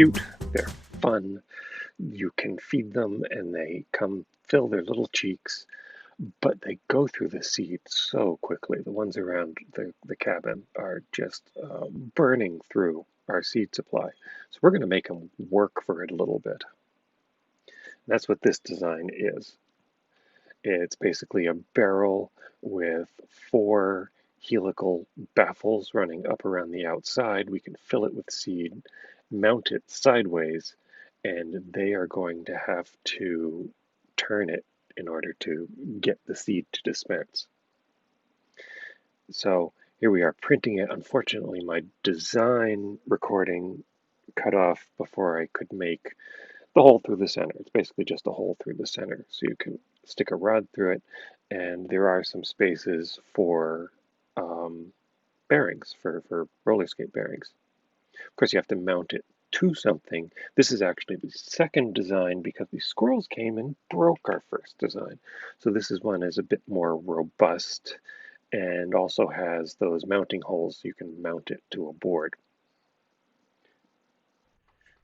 cute, they're fun, you can feed them and they come fill their little cheeks, but they go through the seed so quickly. The ones around the cabin are just burning through our seed supply. So we're going to make them work for it a little bit. That's what this design is. It's basically a barrel with 4 helical baffles running up around the outside. We can fill it with seed, mount it sideways, and they are going to have to turn it in order to get the seed to dispense. So here we are printing it. Unfortunately, my design recording cut off before I could make the hole through the center. It's basically just a hole through the center. So you can stick a rod through it, and there are some spaces for bearings, for roller skate bearings. Of course, you have to mount it to something. This is actually the second design because the squirrels came and broke our first design. So this is one that's a bit more robust and also has those mounting holes so you can mount it to a board.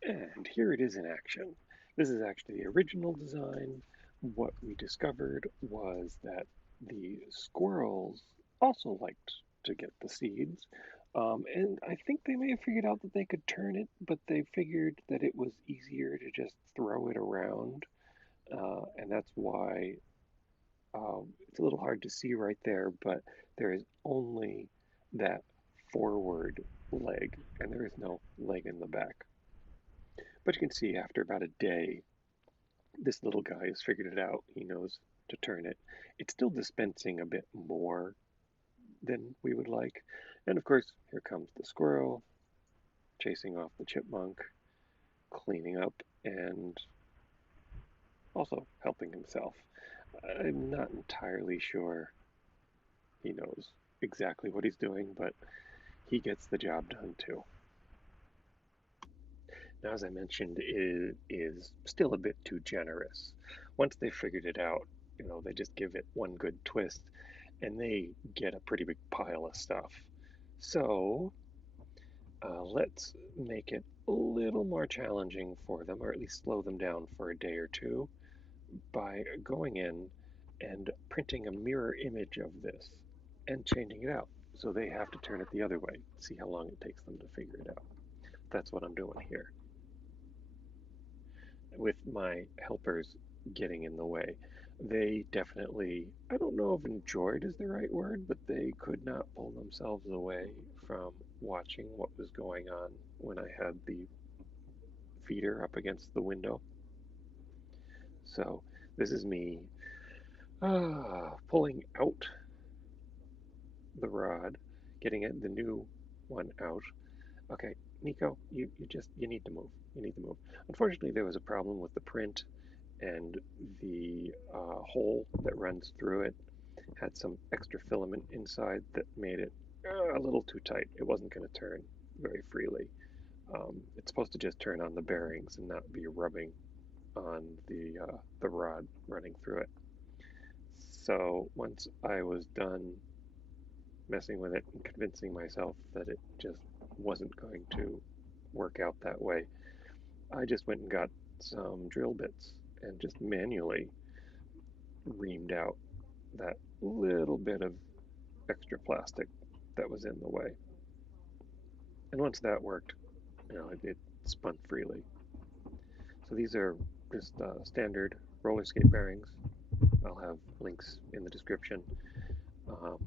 And here it is in action. This is actually the original design. What we discovered was that the squirrels also liked to get the seeds. And I think they may have figured out that they could turn it, but they figured that it was easier to just throw it around. And that's why it's a little hard to see right there, but there is only that forward leg, and there is no leg in the back. But you can see after about a day, this little guy has figured it out. He knows to turn it. It's still dispensing a bit more than we would like. And of course, here comes the squirrel, chasing off the chipmunk, cleaning up, and also helping himself. I'm not entirely sure he knows exactly what he's doing, but he gets the job done too. Now, as I mentioned, it is still a bit too generous. Once they've figured it out, they just give it one good twist and they get a pretty big pile of stuff. So let's make it a little more challenging for them, or at least slow them down for a day or two, by going in and printing a mirror image of this and changing it out. So they have to turn it the other way, see how long it takes them to figure it out. That's what I'm doing here, with my helpers getting in the way. They definitely, I don't know if enjoyed is the right word, but they could not pull themselves away from watching what was going on when I had the feeder up against the window. So this is me pulling out the rod, getting the new one out. Okay, Nico, you need to move. You need to move. Unfortunately, there was a problem with the print, and the hole that runs through it had some extra filament inside that made it a little too tight. It wasn't going to turn very freely. It's supposed to just turn on the bearings and not be rubbing on the rod running through it. So once I was done messing with it and convincing myself that it just wasn't going to work out that way, I just went and got some drill bits and just manually reamed out that little bit of extra plastic that was in the way. And once that worked, it spun freely. So these are just standard roller skate bearings. I'll have links in the description. Um,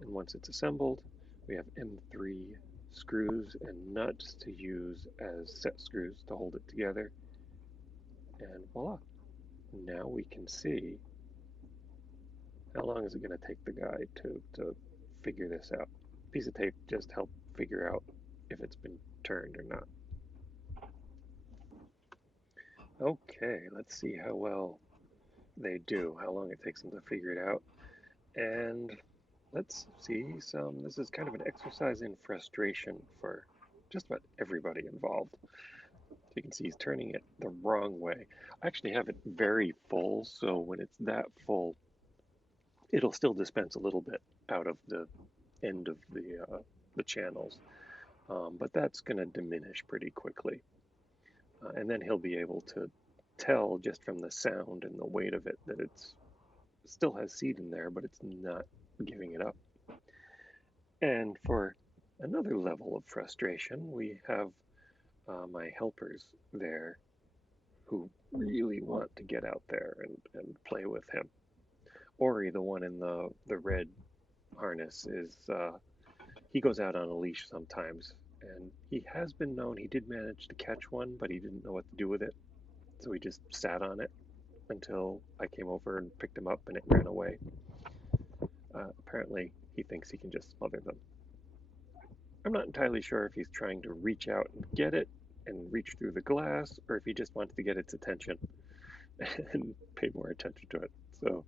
and once it's assembled, we have M3 screws and nuts to use as set screws to hold it together. And voila, now we can see how long is it going to take the guy to figure this out. A piece of tape just helped figure out if it's been turned or not. Okay, let's see how well they do, how long it takes them to figure it out. And let's see this is kind of an exercise in frustration for just about everybody involved. So you can see he's turning it the wrong way. I actually have it very full, so when it's that full, it'll still dispense a little bit out of the end of the channels, but that's going to diminish pretty quickly. and then he'll be able to tell just from the sound and the weight of it that it's still has seed in there, but it's not giving it up. And for another level of frustration, we have my helpers there who really want to get out there and play with him. Ori, the one in the red harness, is he goes out on a leash sometimes, and he has been known. He did manage to catch one, but he didn't know what to do with it, so he just sat on it until I came over and picked him up, and it ran away. Apparently, he thinks he can just smother them. I'm not entirely sure if he's trying to reach out and get it and reach through the glass, or if he just wants to get its attention and pay more attention to it. So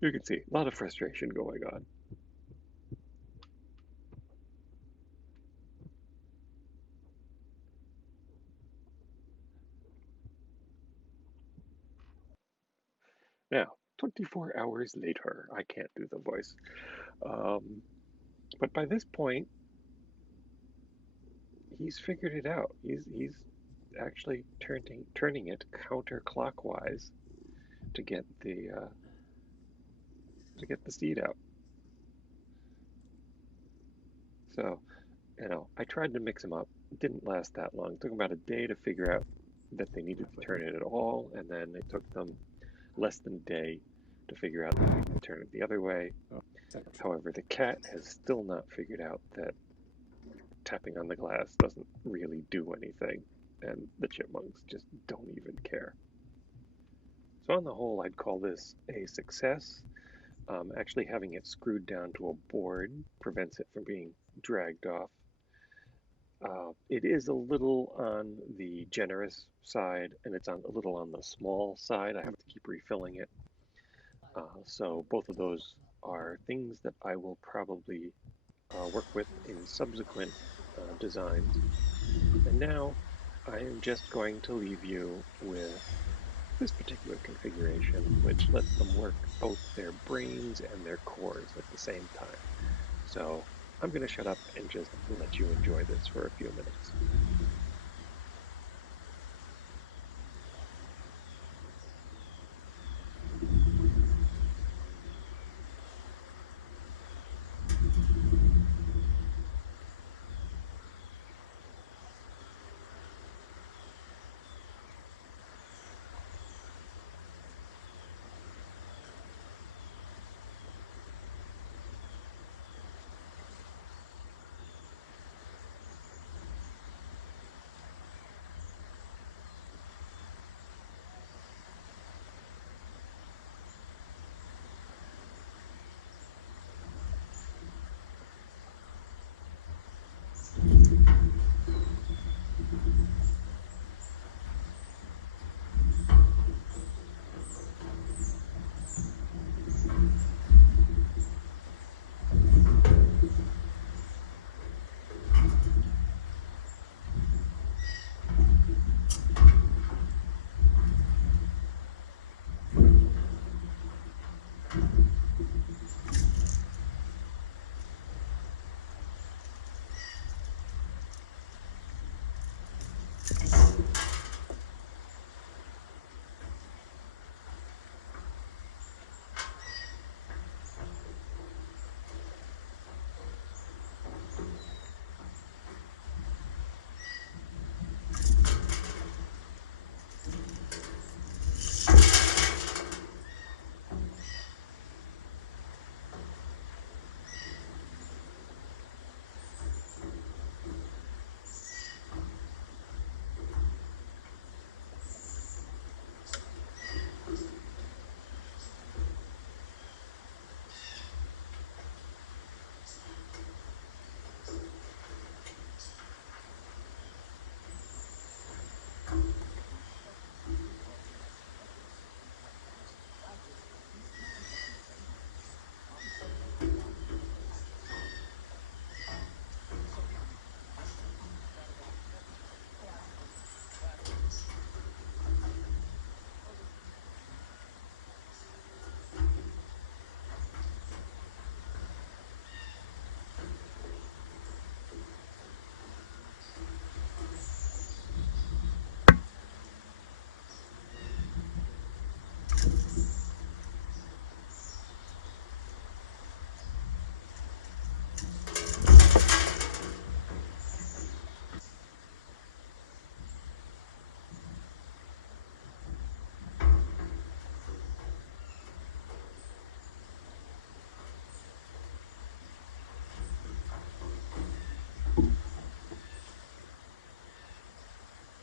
you can see a lot of frustration going on. Now, 24 hours later, I can't do the voice. Um, but by this point, he's figured it out. He's actually turning it counterclockwise to get the seed out. So, I tried to mix them up. It didn't last that long. It took about a day to figure out that they needed to turn it at all, and then it took them less than a day to figure out they needed to turn it the other way. However, the cat has still not figured out that tapping on the glass doesn't really do anything, and the chipmunks just don't even care. So, on the whole, I'd call this a success. Actually, having it screwed down to a board prevents it from being dragged off. It is a little on the generous side, and it's a little on the small side. I have to keep refilling it. So both of those are things that I will probably work with in subsequent designs. And now I am just going to leave you with this particular configuration, which lets them work both their brains and their cores at the same time. So I'm going to shut up and just let you enjoy this for a few minutes.